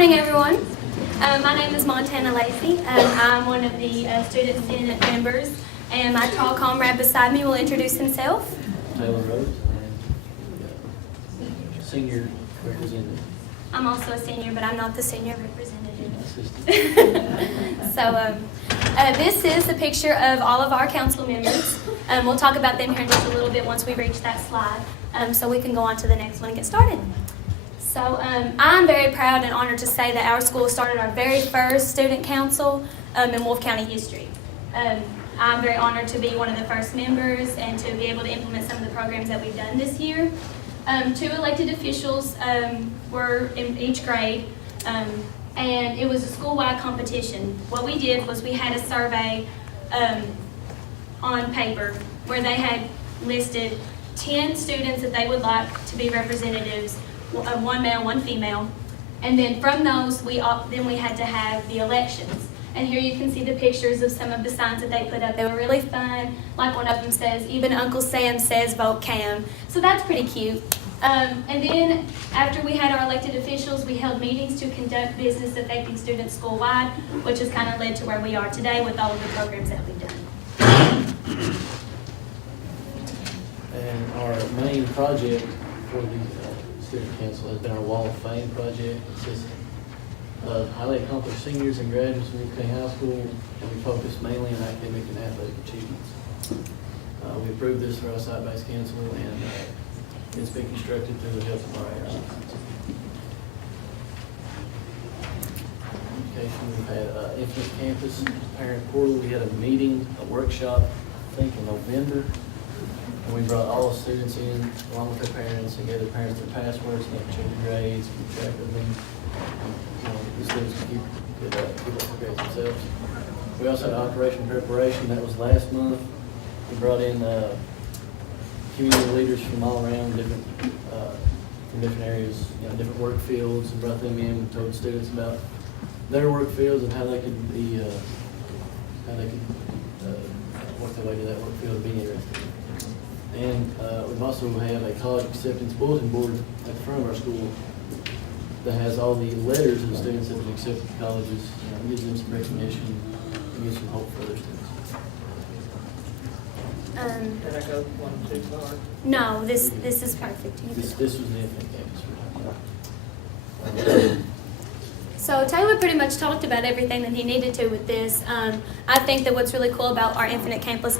morning, everyone. My name is Montana Lacey. I'm one of the student senate members, and my tall comrade beside me will introduce himself. Taylor Rhodes, senior representative. I'm also a senior, but I'm not the senior representative. Assistant. So this is a picture of all of our council members. We'll talk about them here in just a little bit once we reach that slide, so we can go on to the next one and get started. So I'm very proud and honored to say that our school started our very first student council in Wolfe County history. I'm very honored to be one of the first members and to be able to implement some of the programs that we've done this year. 2 elected officials were in each grade, and it was a school-wide competition. What we did was we had a survey on paper where they had listed 10 students that they would like to be representatives, 1 male, 1 female, and then from those we had to have the elections. And here you can see the pictures of some of the signs that they put up. They were really fun. Like one of them says, "Even Uncle Sam says vote Cam." So that's pretty cute. And then after we had our elected officials, we held meetings to conduct business affecting students school-wide, which has kind of led to where we are today with all of the programs that we've done. And our main project for the student council has been our Wall of Fame project. It consists of highly accomplished seniors and graduates from Wolfe County High School, and we focus mainly on academic and athletic achievements. We approved this through our site-based council, and it's been constructed through the help of our ARI. Education, we've had Infinite Campus Parent Portal. We had a meeting, a workshop, I think in November. And we brought all the students in, along with their parents, and gave their parents their passwords, and they could check their grades, keep track of them. The students could keep up their grades themselves. We also had Operation Preparation, that was last month. We brought in community leaders from all around from different areas, different work fields, and brought them in and told students about their work fields and how they could be, work their way to that work field and be interested. And we've also have a college acceptance bulletin board at the front of our school that has all the letters of the students that have been accepted to colleges, gives them some recognition and gives some hope for other students. Can I go 1 too far? No, this is perfect. This was the Infinite Campus we're talking about. So Taylor pretty much talked about everything that he needed to with this. I think that what's really cool about our Infinite Campus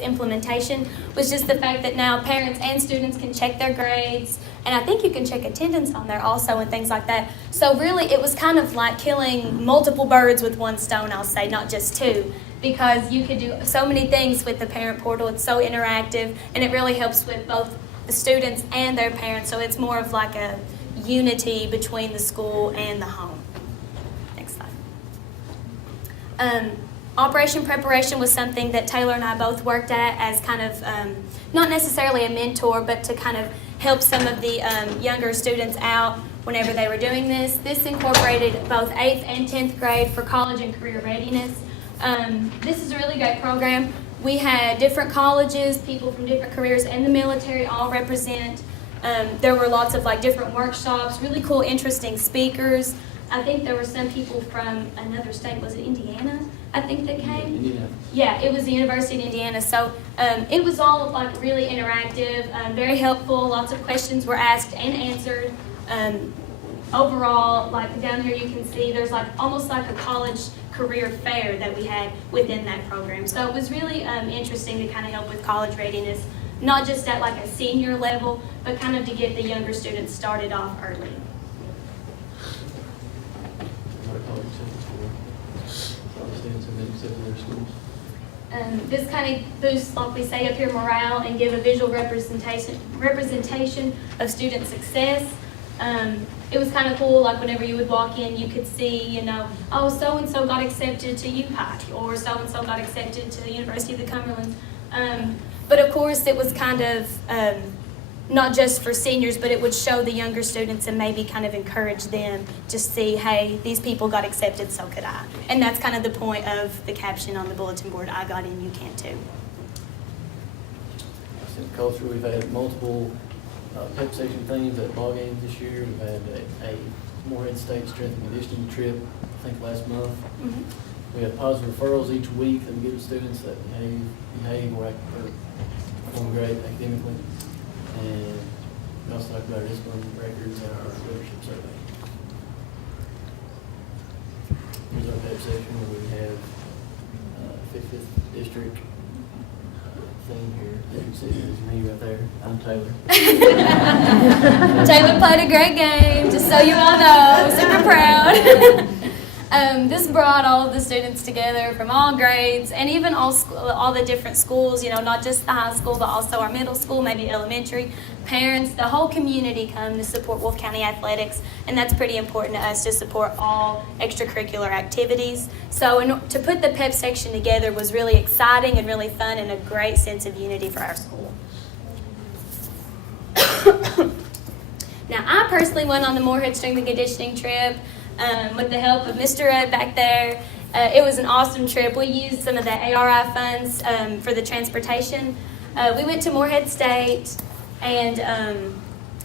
implementation was just the fact that now parents and students can check their grades, and I think you can check attendance on there also and things like that. So really it was kind of like killing multiple birds with one stone, I'll say, not just 2. Because you could do so many things with the parent portal. It's so interactive, and it really helps with both the students and their parents. So it's more of like a unity between the school and the home. Next slide. Operation Preparation was something that Taylor and I both worked at as kind of, not necessarily a mentor, but to kind of help some of the younger students out whenever they were doing this. This incorporated both 8th and 10th grade for college and career readiness. This is a really great program. We had different colleges, people from different careers, and the military all represent. There were lots of different workshops, really cool, interesting speakers. I think there were some people from another state. Was it Indiana? I think that came. Indiana. Yeah, it was the University of Indiana. So it was all really interactive, very helpful. Lots of questions were asked and answered. Overall, down here you can see there's almost like a college career fair that we had within that program. So it was really interesting to kind of help with college readiness, not just at a senior level, but kind of to get the younger students started off early. This kind of boosts, like we say up here, morale and give a visual representation of student success. It was kind of cool, whenever you would walk in, you could see, oh, so-and-so got accepted to UPike, or so-and-so got accepted to the University of the Cumberland. But of course, it was kind of not just for seniors, but it would show the younger students and maybe kind of encourage them to see, hey, these people got accepted, so could I. And that's kind of the point of the caption on the bulletin board, I got in, you can too. In culture, we've had multiple pep section themes at ball games this year. We've had a Morehead State Strength and Conditioning trip, I think last month. Mhm. We have positive referrals each week that we give to students that behave or perform great academically. And we also talk about our discipline records and our leadership survey. Here's our pep section where we have 55th district thing here. You can see there's me right there. I'm Taylor. Taylor played a great game, just so you all know. Super proud. This brought all of the students together from all grades and even all the different schools, you know, not just the high school, but also our middle school, maybe elementary. Parents, the whole community come to support Wolfe County Athletics, and that's pretty important to us to support all extracurricular activities. So to put the PEP section together was really exciting and really fun and a great sense of unity for our school. Now, I personally went on the Morehead Strength and Conditioning trip with the help of Mr. Ed back there. It was an awesome trip. We used some of the ARI funds for the transportation. We went to Morehead State and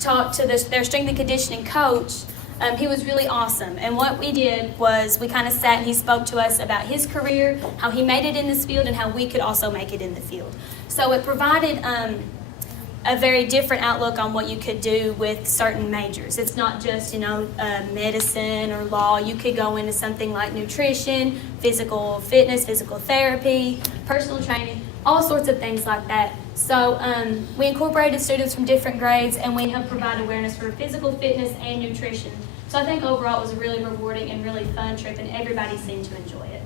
talked to their strength and conditioning coach. He was really awesome. And what we did was we kind of sat and he spoke to us about his career, how he made it in this field, and how we could also make it in the field. So it provided a very different outlook on what you could do with certain majors. It's not just, you know, medicine or law. You could go into something like nutrition, physical fitness, physical therapy, personal training, all sorts of things like that. So we incorporated students from different grades and we helped provide awareness for physical fitness and nutrition. So I think overall it was a really rewarding and really fun trip and everybody seemed to enjoy it.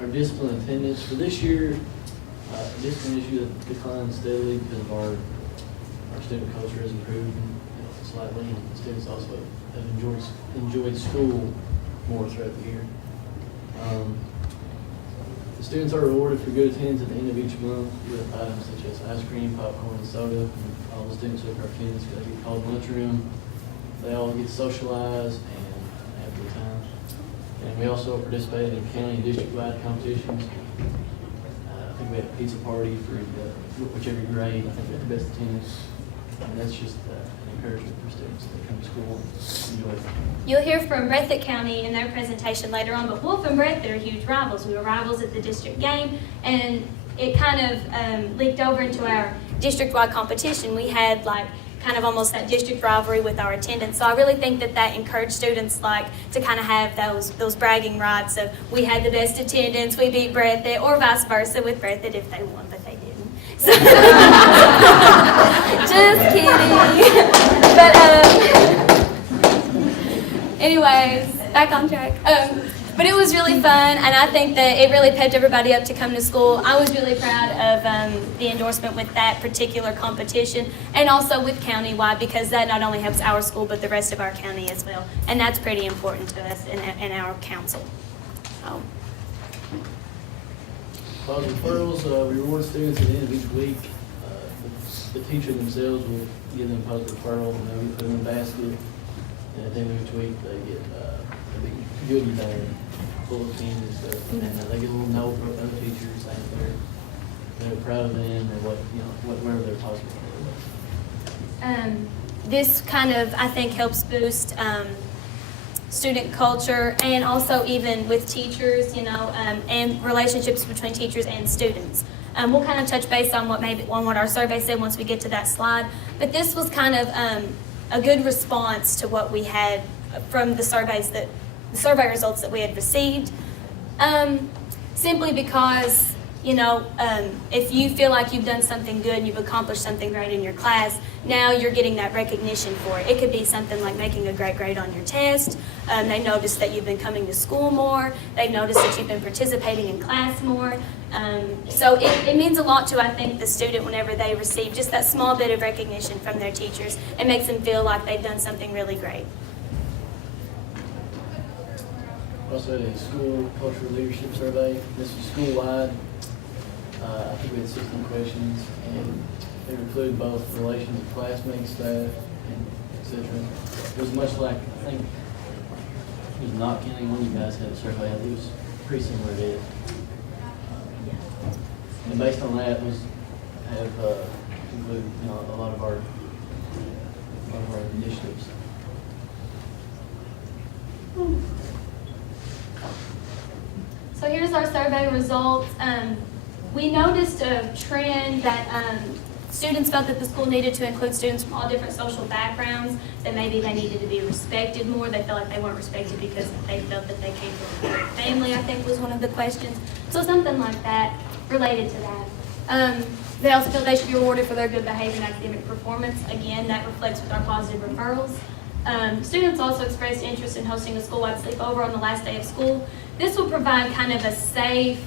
Our discipline attendance for this year, discipline issue that declined steadily because of our student culture has improved slightly, and students also have enjoyed school more throughout the year. The students are rewarded for good attendance at the end of each month with items such as ice cream, popcorn, and soda. And all the students who are attendance they get called lunchroom. They all get socialized and have a good time. And we also participated in county and district-wide competitions. I think we had a pizza party for whichever grade. I think we had the best attendance. And that's just an encouragement for students that come to school and enjoy it. You'll hear from Breathitt County in their presentation later on, but Wolfe and Breathitt are huge rivals. We were rivals at the district game, and it kind of leaked over into our district-wide competition. We had kind of almost that district rivalry with our attendance. So I really think that encouraged students to kind of have those bragging rights of we had the best attendance, we beat Breathitt, or vice versa with Breathitt if they won, but they didn't. So, just kidding. But anyways, back on track. But it was really fun, and I think that it really pepped everybody up to come to school. I was really proud of the endorsement with that particular competition, and also with countywide, because that not only helps our school, but the rest of our county as well. And that's pretty important to us in our council. So. Positive referrals, we reward students at the end of each week. The teacher themselves will give them a positive referral, and then we put them in a basket. And at the end of each week, they get a big goodie bag full of candy and stuff. And they get a little note from other teachers saying they're proud of them or whatever their positive referral was. This kind of, I think, helps boost student culture, and also even with teachers, and relationships between teachers and students. We'll kind of touch base on what our survey said once we get to that slide. But this was kind of a good response to what we had from the survey results that we had received. Simply because, if you feel like you've done something good and you've accomplished something great in your class, now you're getting that recognition for it. It could be something like making a great grade on your test. They notice that you've been coming to school more. They've noticed that you've been participating in class more. So it means a lot to, I think, the student whenever they receive just that small bit of recognition from their teachers. It makes them feel like they've done something really great. Also had a school cultural leadership survey. This was school-wide. I think we had 16 questions, and they included both relations of classmates, staff, and etc. It was much like, I think, it was Knott County, one of you guys had a survey. It was pretty similar to it. And based on that, included a lot of our of our initiatives. So here's our survey results. We noticed a trend that students felt that the school needed to include students from all different social backgrounds, that maybe they needed to be respected more. They felt like they weren't respected because they felt that they came from a great family, I think was one of the questions. So something like that related to that. They also feel they should be rewarded for their good behavior and academic performance. Again, that reflects with our positive referrals. Students also expressed interest in hosting a school-wide sleepover on the last day of school. This will provide kind of a safe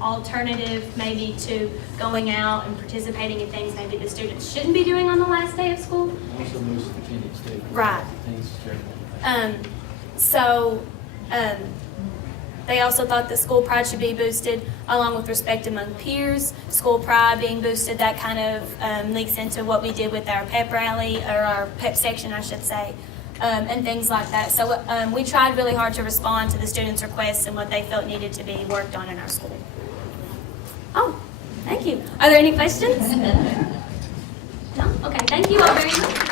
alternative maybe to going out and participating in things maybe the students shouldn't be doing on the last day of school. Also moves attendance too. Right. Things They also thought that school pride should be boosted along with respect among peers. School pride being boosted, that kind of leaks into what we did with our pep rally, or our pep section, I should say, and things like that. So we tried really hard to respond to the students' requests and what they felt needed to be worked on in our school. Oh, thank you. Are there any questions? No? Okay, thank you all very much.